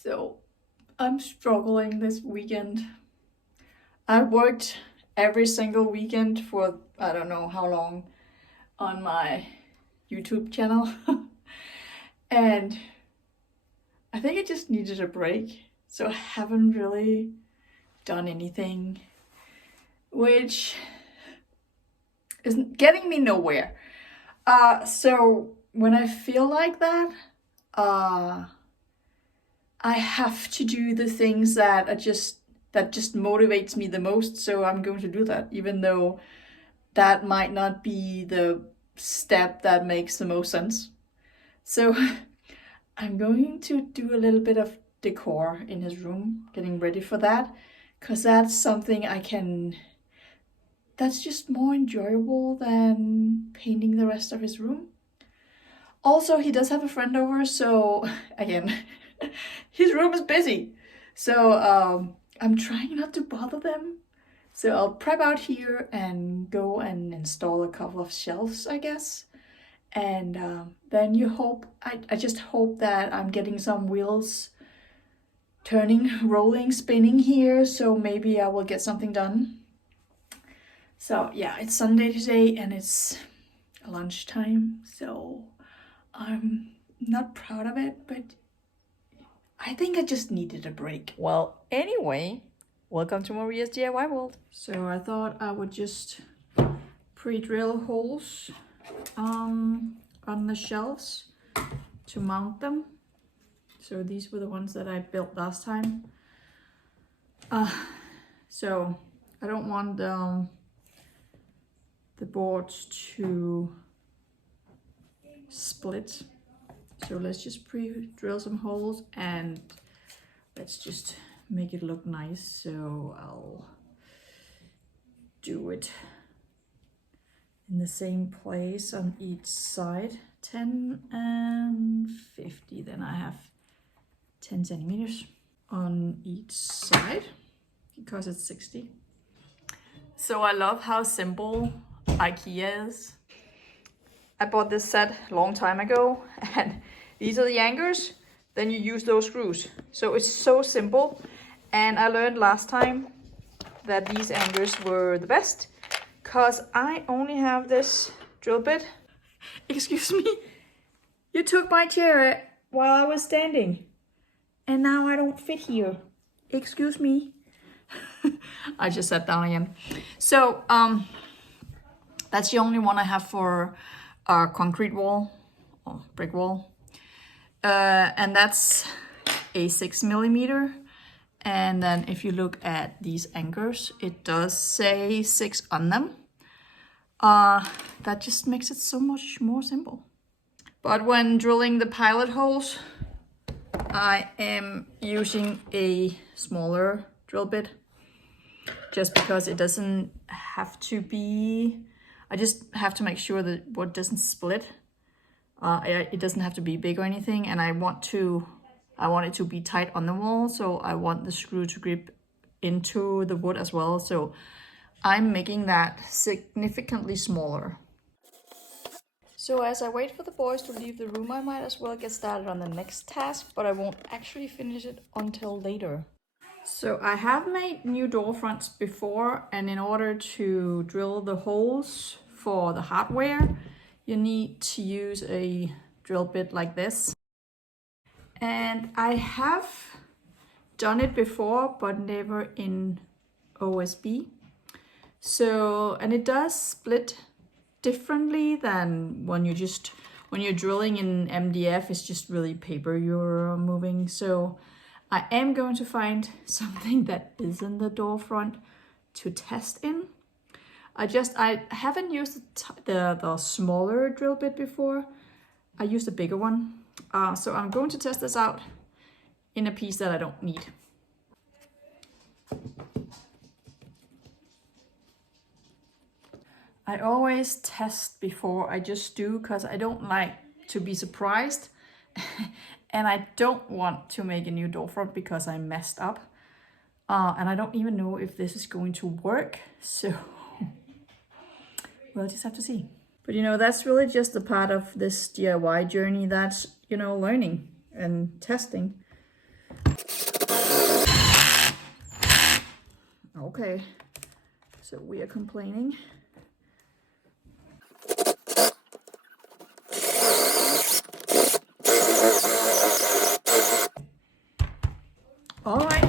So I'm struggling this weekend. I worked every single weekend for I don't know how long on my YouTube channel. And I think I just needed a break. So I haven't really done anything, which is getting me nowhere. So when I feel like that, I have to do the things that just motivates me the most. So I'm going to do that, even though that might not be the step that makes the most sense. So I'm going to do a little bit of decor in his room, getting ready for that, because that's something that's just more enjoyable than painting the rest of his room. Also, he does have a friend over, so again, his room is busy. So I'm trying not to bother them. So I'll prep out here and go and install a couple of shelves, I guess. And then I just hope that I'm getting some wheels turning, rolling, spinning here. So maybe I will get something done. So yeah, it's Sunday today and it's lunchtime. So I'm not proud of it, but I think I just needed a break. Well, anyway, welcome to Maria's DIY world. So I thought I would just pre-drill holes on the shelves to mount them. So these were the ones that I built last time. So I don't want the boards to split. So let's just pre-drill some holes and let's just make it look nice. So I'll do it in the same place on each side, 10 and 50. Then I have 10 centimeters on each side because it's 60. So I love how simple IKEA is. I bought this set a long time ago and these are the anchors. Then you use those screws. So it's so simple. And I learned last time that these anchors were the best because I only have this drill bit. Excuse me. You took my chair while I was standing and now I don't fit here. Excuse me. I just sat down again. So that's the only one I have for a concrete wall or brick wall. And that's a 6 millimeter. And then if you look at these anchors, it does say 6 on them. That just makes it so much more simple. But when drilling the pilot holes, I am using a smaller drill bit just because it doesn't have to be, I just have to make sure that wood doesn't split. It doesn't have to be big or anything, and I want it to be tight on the wall, so I want the screw to grip into the wood as well. So I'm making that significantly smaller. So as I wait for the boys to leave the room, I might as well get started on the next task, but I won't actually finish it until later. So I have made new door fronts before, and in order to drill the holes for the hardware, you need to use a drill bit like this. And I have done it before, but never in OSB. So, and it does split differently than when you're drilling in MDF, it's just really paper you're moving. So I am going to find something that isn't the door front to test in. I haven't used the smaller drill bit before. I used a bigger one. So I'm going to test this out in a piece that I don't need. I always test before I just do because I don't like to be surprised. And I don't want to make a new door front because I messed up. And I don't even know if this is going to work. So we'll just have to see. But you know, that's really just a part of this DIY journey. That's, you know, learning and testing. Okay, so we are complaining. All right.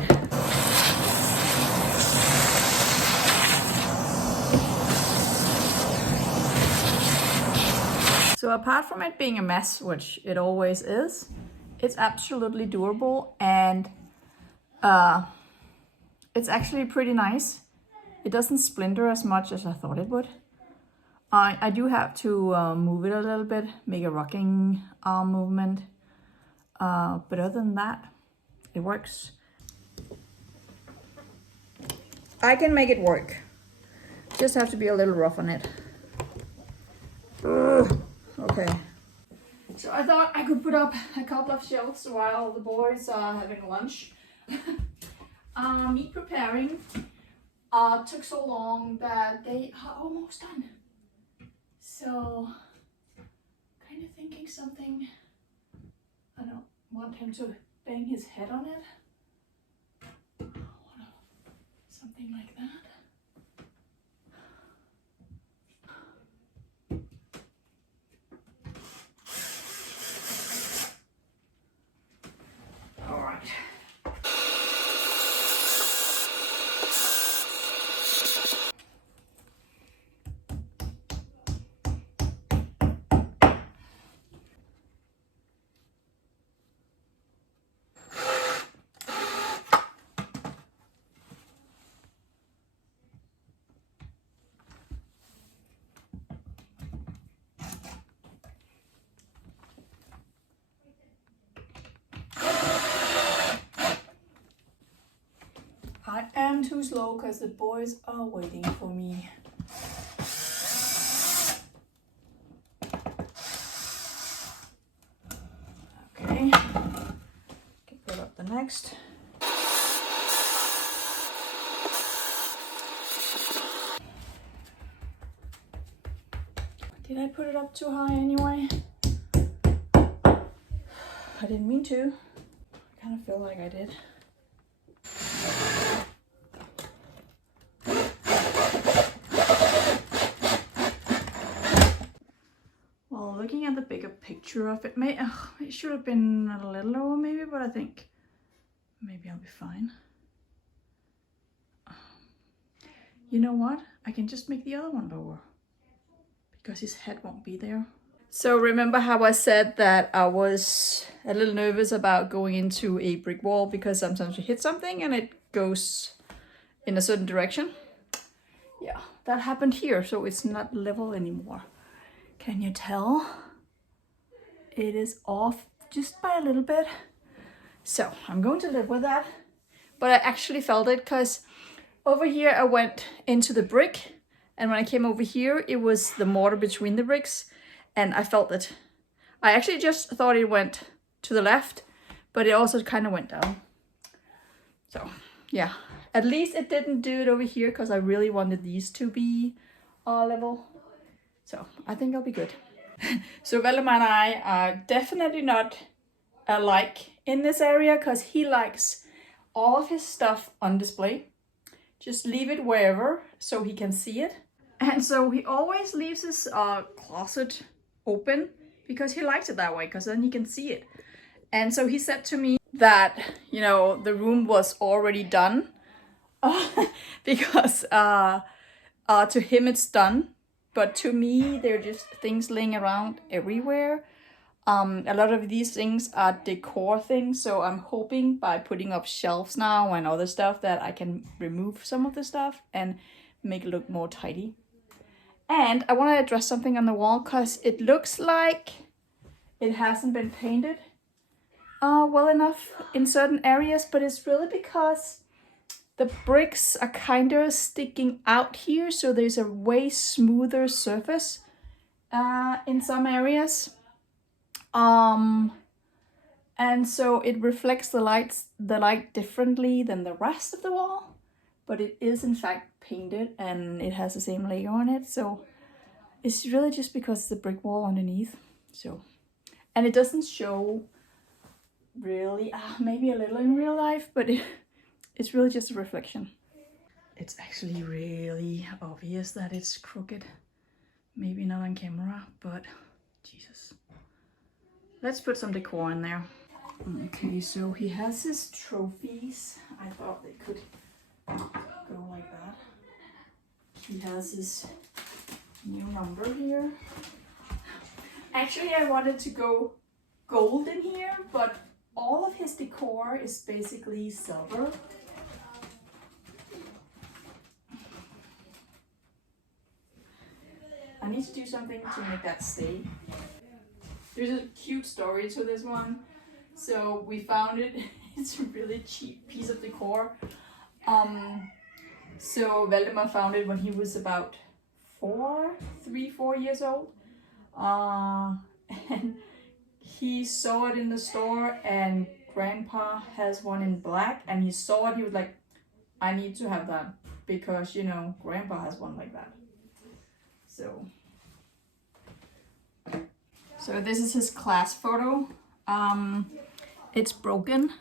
So apart from it being a mess, which it always is, it's absolutely durable, and it's actually pretty nice. It doesn't splinter as much as I thought it would. I do have to move it a little bit, make a rocking arm movement. But other than that, it works. I can make it work. Just have to be a little rough on it. Ugh. Okay. So I thought I could put up a couple of shelves while the boys are having lunch. Me preparing took so long that they are almost done. So, kind of thinking something, I don't want him to bang his head on it. Something like that. All right. I am too slow because the boys are waiting for me. Okay, can put up the next. Did I put it up too high anyway? I didn't mean to. I kind of feel like I did. Well, looking at the bigger picture of it, it should have been a little lower maybe, but I think maybe I'll be fine. You know what? I can just make the other one lower because his head won't be there. So remember how I said that I was a little nervous about going into a brick wall because sometimes you hit something and it goes in a certain direction? Yeah, that happened here, so it's not level anymore. Can you tell? It is off just by a little bit. So I'm going to live with that. But I actually felt it because over here I went into the brick, and when I came over here, it was the mortar between the bricks, and I felt it. I actually just thought it went to the left, but it also kind of went down. So yeah, at least it didn't do it over here because I really wanted these to be level. So I think I'll be good. So Valdemar and I are definitely not alike in this area because he likes all of his stuff on display. Just leave it wherever so he can see it. And so he always leaves his closet open because he likes it that way, because then he can see it. And so he said to me that, you know, the room was already done because to him it's done. But to me, they're just things laying around everywhere. A lot of these things are decor things, so I'm hoping by putting up shelves now and other stuff that I can remove some of the stuff and make it look more tidy. And I want to address something on the wall because it looks like it hasn't been painted well enough in certain areas, but it's really because the bricks are kind of sticking out here, so there's a way smoother surface in some areas. And so it reflects the light differently than the rest of the wall, but it is in fact painted and it has the same Lego on it. So it's really just because it's the brick wall underneath. So, and it doesn't show really, maybe a little in real life, but it's really just a reflection. it's actually really obvious that it's crooked. Maybe not on camera, but Jesus. Let's put some decor in there. Okay, so he has his trophies. I thought they could go like that. He has his new number here. Actually, I wanted to go gold in here, but all of his decor is basically silver. I need to do something to make that stay. There's a cute story to this one. So we found it. It's a really cheap piece of decor. So Valdemar found it when he was about 4 years old. And he saw it in the store, and Grandpa has one in black, and he saw it. He was like, I need to have that because, you know, Grandpa has one like that. So this is his class photo. It's broken,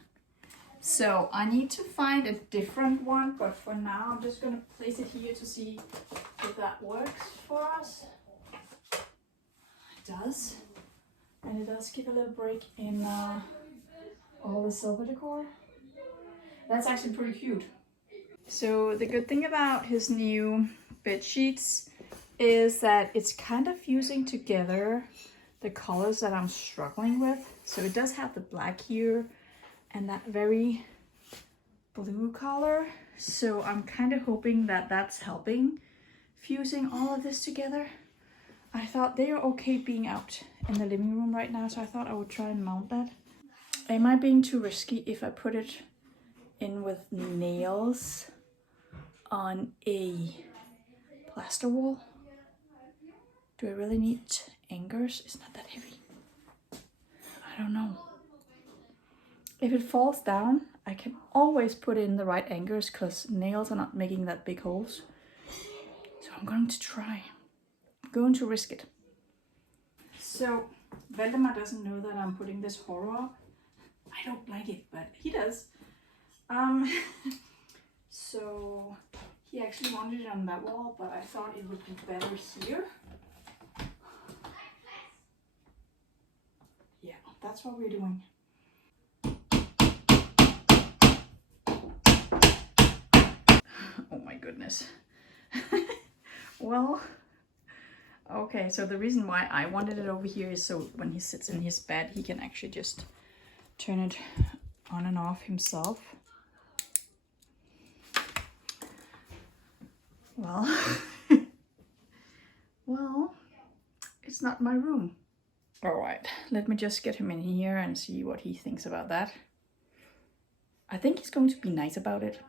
so I need to find a different one, but for now I'm just gonna place it here to see if that works for us. It does, and it does give a little break in all the silver decor. That's actually pretty cute. So the good thing about his new bed sheets is that it's kind of fusing together the colors that I'm struggling with. So it does have the black here and that very blue color. So I'm kind of hoping that that's helping fusing all of this together. I thought they are okay being out in the living room right now, so I thought I would try and mount that. Am I being too risky if I put it in with nails on a plaster wall? Do I really need anchors? It's not that heavy. I don't know. If it falls down, I can always put in the right anchors because nails are not making that big holes. So I'm going to try. I'm going to risk it. So Valdemar doesn't know that I'm putting this horror up. I don't like it, but he does. So he actually wanted it on that wall, but I thought it would be better here. Yeah, that's what we're doing. Oh my goodness. Well, okay, so the reason why I wanted it over here is so when he sits in his bed, he can actually just turn it on and off himself. Well, well, it's not my room. All right, let me just get him in here and see what he thinks about that. I think he's going to be nice about it.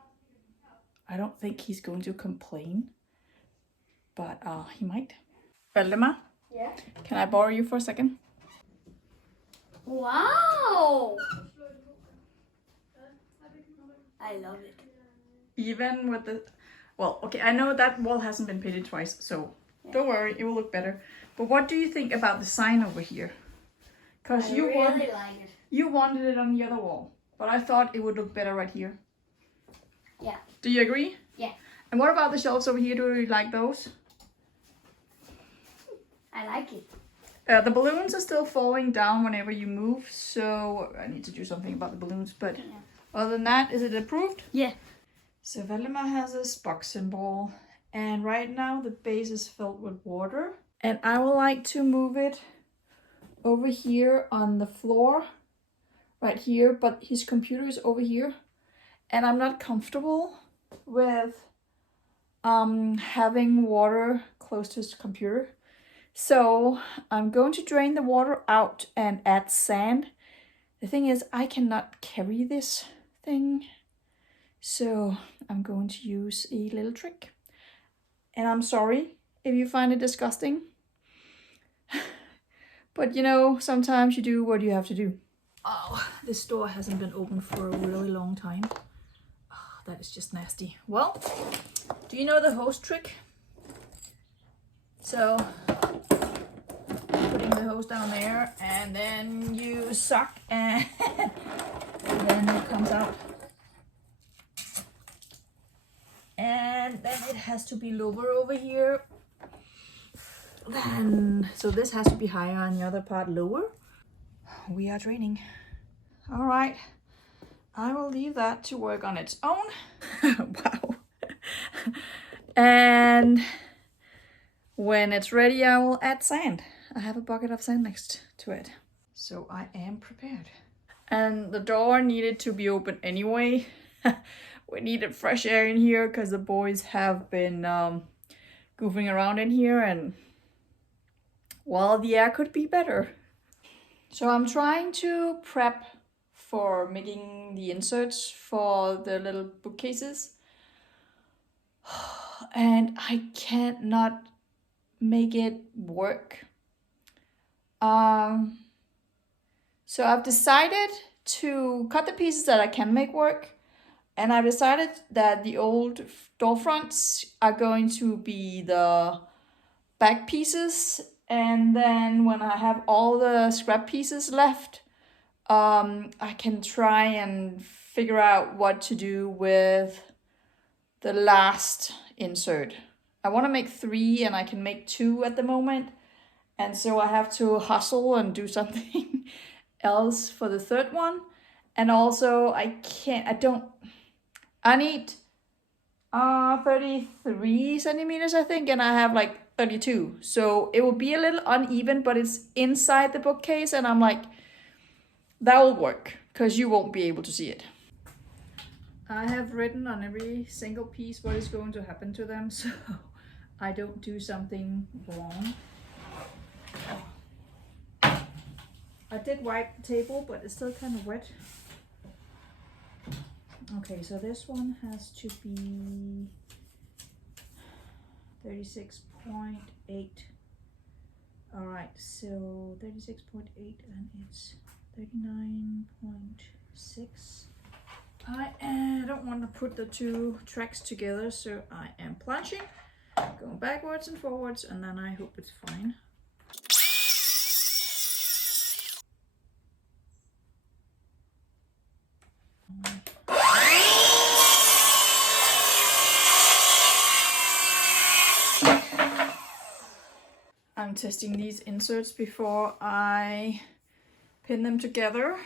I don't think he's going to complain, but he might. Valdemar? Yeah? Can I borrow you for a second? Wow! I love it. Even with the... Well, okay, I know that wall hasn't been painted twice, so don't worry, it will look better. But what do you think about the sign over here? Because you really like it. You wanted it on the other wall, but I thought it would look better right here. Yeah. Do you agree? Yeah. And what about the shelves over here? Do you like those? I like it. The balloons are still falling down whenever you move, so I need to do something about the balloons. But other than that, is it approved? Yeah. So Valdemar has this boxing ball, and right now the base is filled with water. And I would like to move it over here on the floor, right here, but his computer is over here. And I'm not comfortable with having water close to his computer. So I'm going to drain the water out and add sand. The thing is, I cannot carry this thing. So I'm going to use a little trick. And I'm sorry if you find it disgusting. But you know, sometimes you do what you have to do. Oh, this door hasn't been open for a really long time. Oh, that is just nasty. Well, do you know the hose trick? So, putting the hose down there, and then you suck, and then it comes out. And has to be lower over here. Then, so this has to be higher and the other part lower. We are draining. All right, I will leave that to work on its own. Wow. And when it's ready, I will add sand. I have a bucket of sand next to it. So I am prepared. And the door needed to be open anyway. We needed fresh air in here because the boys have been goofing around in here, and well, the air could be better. So I'm trying to prep for making the inserts for the little bookcases. And I can't not make it work. So I've decided to cut the pieces that I can make work. And I've decided that the old door fronts are going to be the back pieces. And then when I have all the scrap pieces left, I can try and figure out what to do with the last insert. I want to make 3 and I can make 2 at the moment. And so I have to hustle and do something else for the third one. And also I need 33 centimeters, I think, and I have like 32. So it will be a little uneven, but it's inside the bookcase, and I'm like, that will work, because you won't be able to see it. I have written on every single piece what is going to happen to them, so I don't do something wrong. I did wipe the table, but it's still kind of wet. Okay, so this one has to be 36.8. All right, so 36.8 and it's 39.6. I don't want to put the 2 tracks together, so I am planching, going backwards and forwards, and then I hope it's fine. I'm testing these inserts before I pin them together,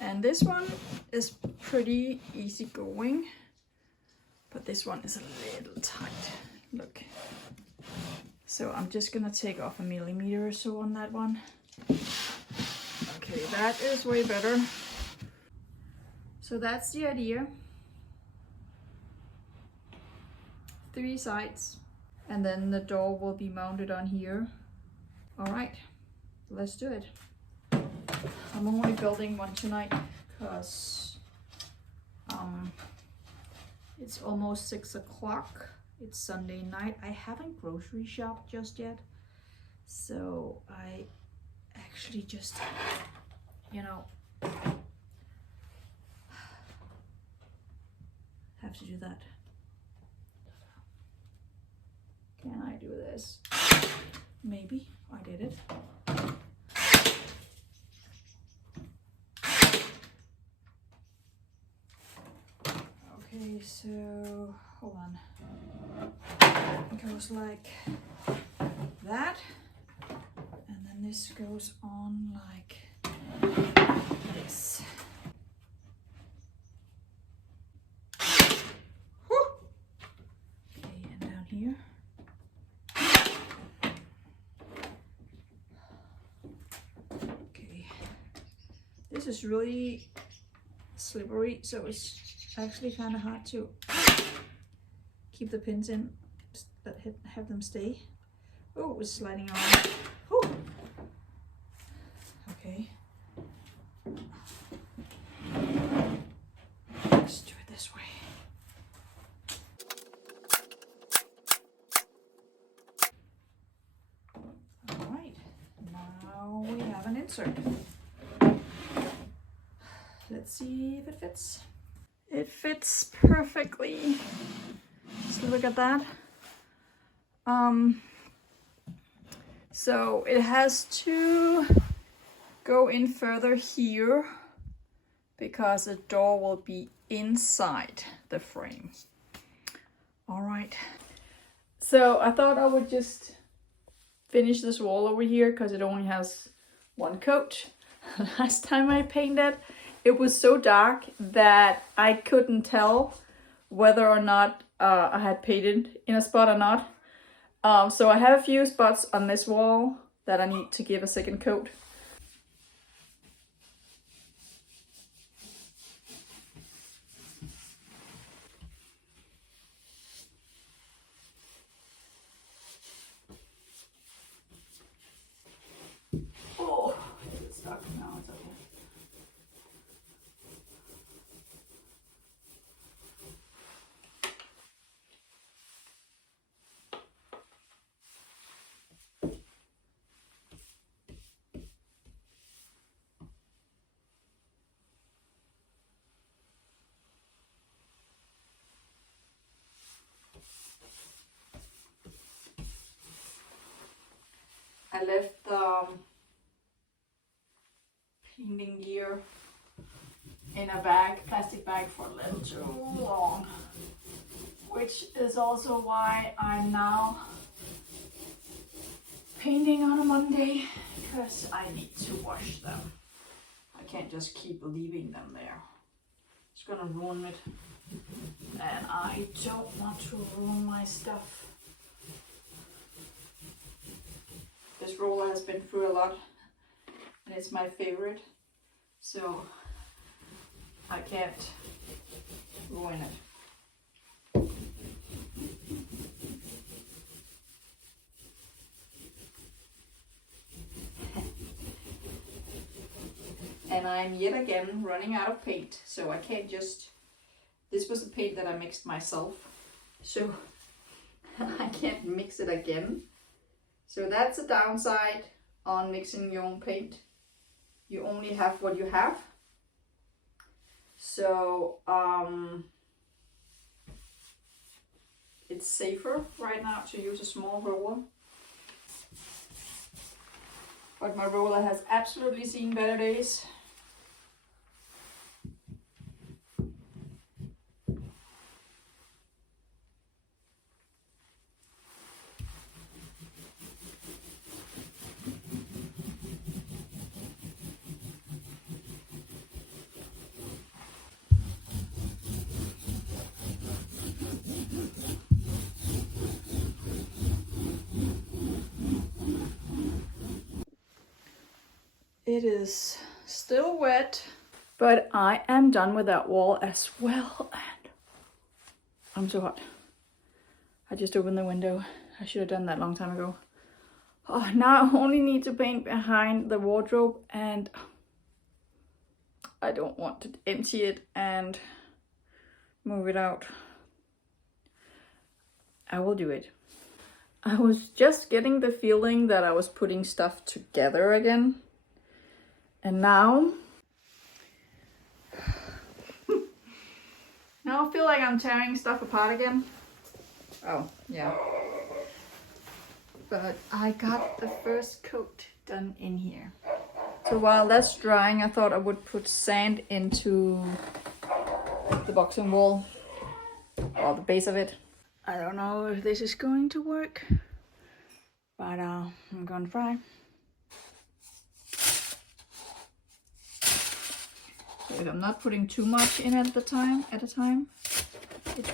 and this one is pretty easy going, but this one is a little tight. Look, so I'm just gonna take off 1 millimeter or so on that one. Okay, that is way better. So that's the idea. 3 sides. And then the door will be mounted on here. All right, let's do it. I'm only building one tonight because it's almost 6 o'clock. It's Sunday night. I haven't grocery shopped just yet. So I actually just, have to do that. Can I do this? Maybe. I did it. Okay, so hold on. It goes like that. And then this goes on like this. Whew. Okay, and down here. This is really slippery, so it's actually kind of hard to keep the pins in, but have them stay. Oh, it's sliding around. Whew. Okay. Let's do it this way. All right, now we have an insert. Let's see if it fits. It fits perfectly. So look at that. So it has to go in further here because the door will be inside the frame. All right. So I thought I would just finish this wall over here because it only has one coat. Last time I painted, it was so dark that I couldn't tell whether or not I had painted in a spot or not. So I have a few spots on this wall that I need to give a second coat. Oh, it's stuck now, it's okay. I left the painting gear in a bag, plastic bag, for a little too long, which is also why I'm now painting on a Monday, because I need to wash them. I can't just keep leaving them there. It's gonna ruin it, and I don't want to ruin my stuff. This roller has been through a lot, and it's my favorite, so I can't ruin it. And I'm yet again running out of paint, so I can't just... This was the paint that I mixed myself, so I can't mix it again. So that's a downside on mixing your own paint. You only have what you have. So it's safer right now to use a small roller. But my roller has absolutely seen better days. It is still wet, but I am done with that wall as well, and I'm so hot. I just opened the window. I should have done that a long time ago. Oh, now I only need to paint behind the wardrobe, and I don't want to empty it and move it out. I will do it. I was just getting the feeling that I was putting stuff together again. And now I feel like I'm tearing stuff apart again. Oh, yeah. But I got the first coat done in here. So while that's drying, I thought I would put sand into the boxing wall, or the base of it. I don't know if this is going to work, but I'm gonna try. If I'm not putting too much in at a time, it's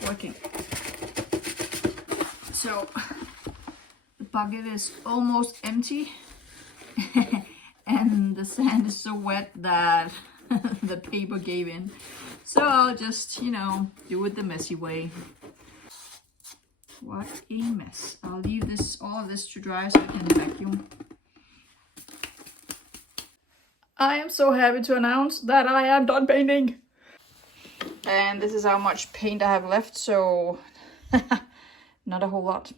working. So the bucket is almost empty, and the sand is so wet that the paper gave in. So I'll just, do it the messy way. What a mess. I'll leave all of this to dry so I can vacuum. I am so happy to announce that I am done painting. And this is how much paint I have left, so not a whole lot.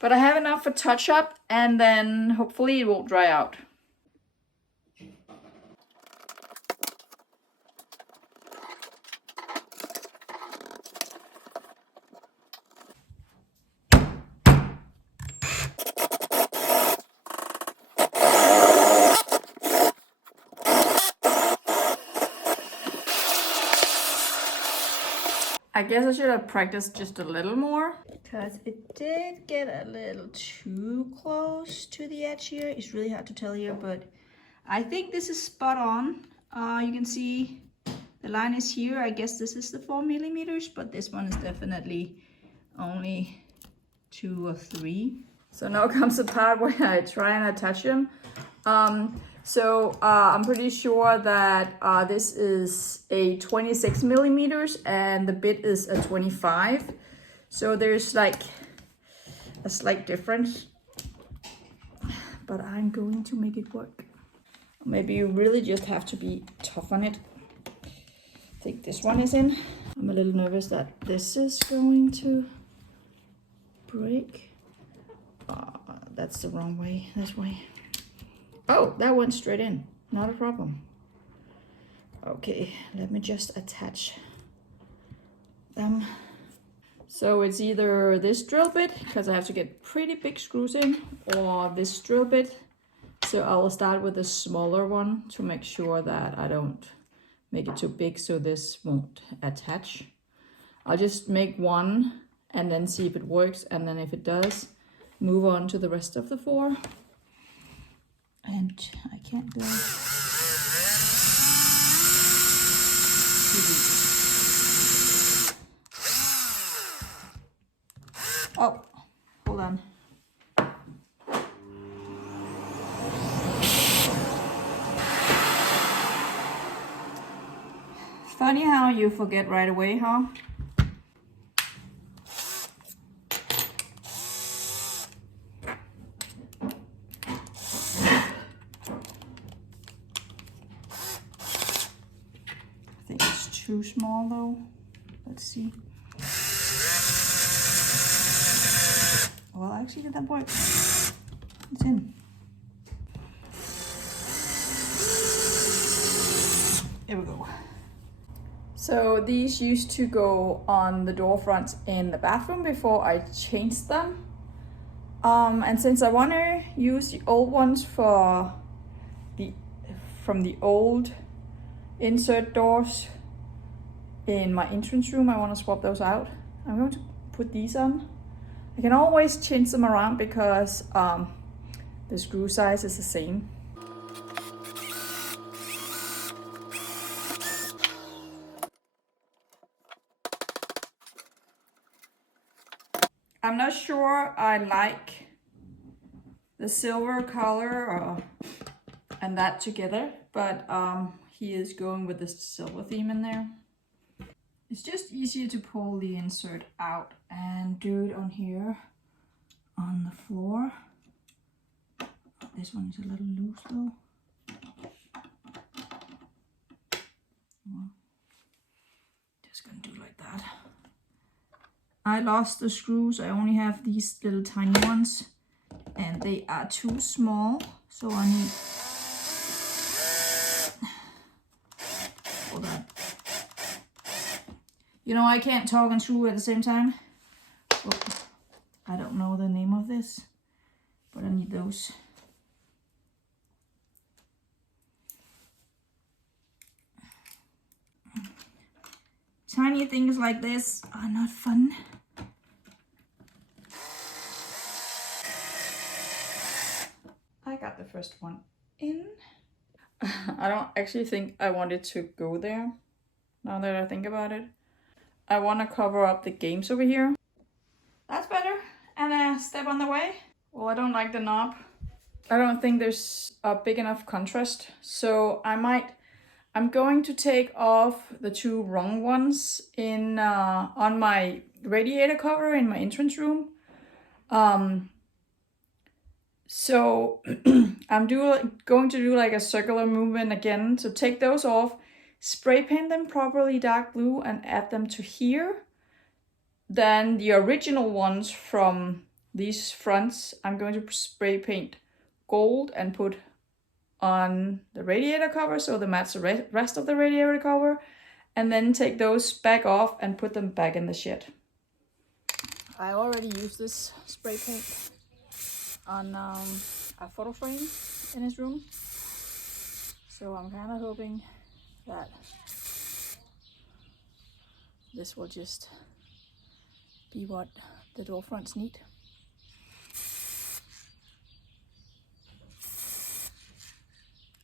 But I have enough for touch up, and then hopefully it will dry out. I guess I should have practiced just a little more because it did get a little too close to the edge here. It's really hard to tell here, but I think this is spot on. You can see the line is here. I guess this is the 4 millimeters, but this one is definitely only 2 or 3. So now comes the part where I try and attach them. I'm pretty sure that this is a 26 millimeters and the bit is a 25. So there's like a slight difference, but I'm going to make it work. Maybe you really just have to be tough on it. I think this one is in. I'm a little nervous that this is going to break. That's the wrong way, this way. Oh, that went straight in, not a problem. Okay, let me just attach them. So it's either this drill bit, because I have to get pretty big screws in, or this drill bit. So I will start with the smaller one to make sure that I don't make it too big so this won't attach. I'll just make one and then see if it works, and then if it does, move on to the rest of the 4. And I can't go. Oh, hold on. Funny how you forget right away, huh? I think it's too small though. Let's see. Well, actually, did that work? It's in. Here we go. So these used to go on the door fronts in the bathroom before I changed them. And since I want to use the old ones from the old insert doors in my entrance room, I want to swap those out. I'm going to put these on. I can always change them around because the screw size is the same. I'm not sure I like the silver color and that together, but he is going with the silver theme in there. It's just easier to pull the insert out and do it on here on the floor. This one is a little loose though. Well, just gonna do like that. I lost the screws. I only have these little tiny ones and they are too small, so I need. Hold on. You know, I can't talk and screw at the same time. Oh, I don't know the name of this, but I need those. Tiny things like this are not fun. I got the first one in. I don't actually think I want it to go there, now that I think about it. I want to cover up the games over here. That's better. And a step on the way. Well, I don't like the knob. I don't think there's a big enough contrast. So I'm going to take off the 2 wrong ones in on my radiator cover in my entrance room. So I'm going to do like a circular movement again. So take those off, spray paint them properly dark blue and add them to here. Then the original ones from these fronts, I'm going to spray paint gold and put on the radiator cover so they match the rest of the radiator cover. And then take those back off and put them back in the shed. I already used this spray paint on a photo frame in his room. So I'm kind of hoping that This will just be what the door fronts need.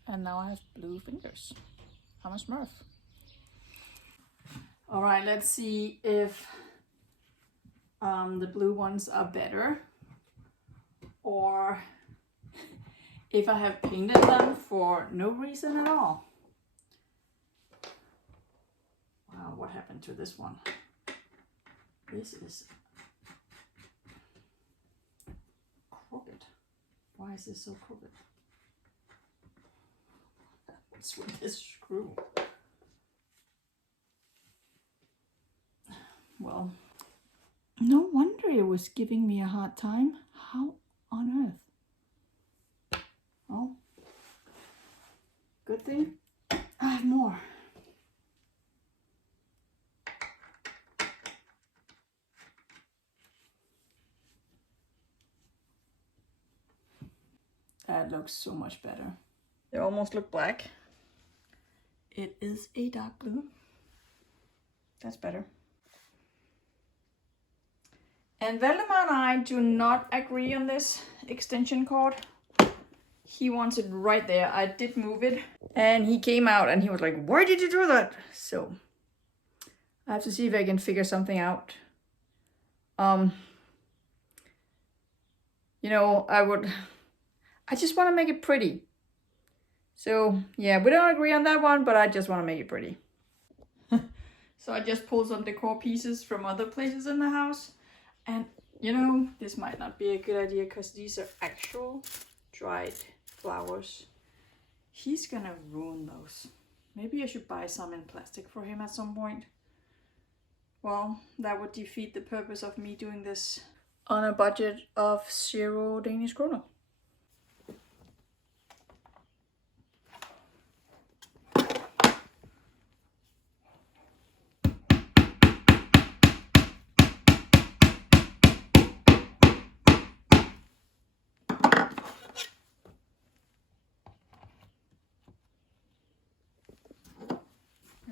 And now I have blue fingers. I'm a Smurf. All right, let's see if the blue ones are better, or if I have painted them for no reason at all. Wow, what happened to this one? This is crooked. Why is this so crooked? What's with this screw? Well, no wonder it was giving me a hard time. How on earth? Oh, good thing I have more. That looks so much better. They almost look black. It is a dark blue. That's better. And Valdemar and I do not agree on this extension cord. He wants it right there. I did move it. And he came out and he was like, why did you do that? So I have to see if I can figure something out. You know, I just want to make it pretty. So yeah, we don't agree on that one, but I just want to make it pretty. So I just pulled some decor pieces from other places in the house. And you know, this might not be a good idea because these are actual dried flowers. He's gonna ruin those. Maybe I should buy some in plastic for him at some point. Well, that would defeat the purpose of me doing this on a budget of 0 Danish kroner.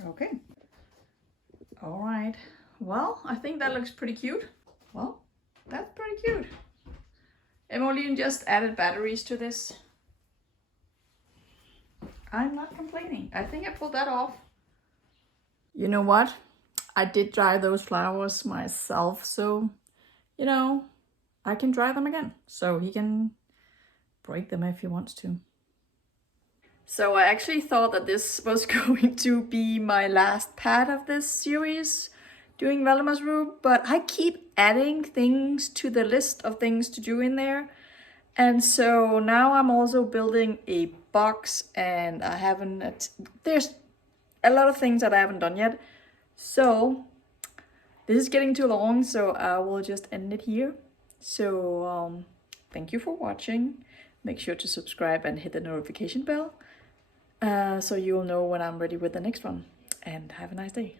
Okay. All right. Well, I think that looks pretty cute. Well, that's pretty cute. Emmeline just added batteries to this. I'm not complaining. I think I pulled that off. You know what? I did dry those flowers myself, so, you know, I can dry them again. So he can break them if he wants to. So I actually thought that this was going to be my last part of this series, doing Valdemar's room, but I keep adding things to the list of things to do in there. And so now I'm also building a box, and I haven't, there's a lot of things that I haven't done yet. So this is getting too long, so I will just end it here. So thank you for watching. Make sure to subscribe and hit the notification bell. So you'll know when I'm ready with the next one. And have a nice day.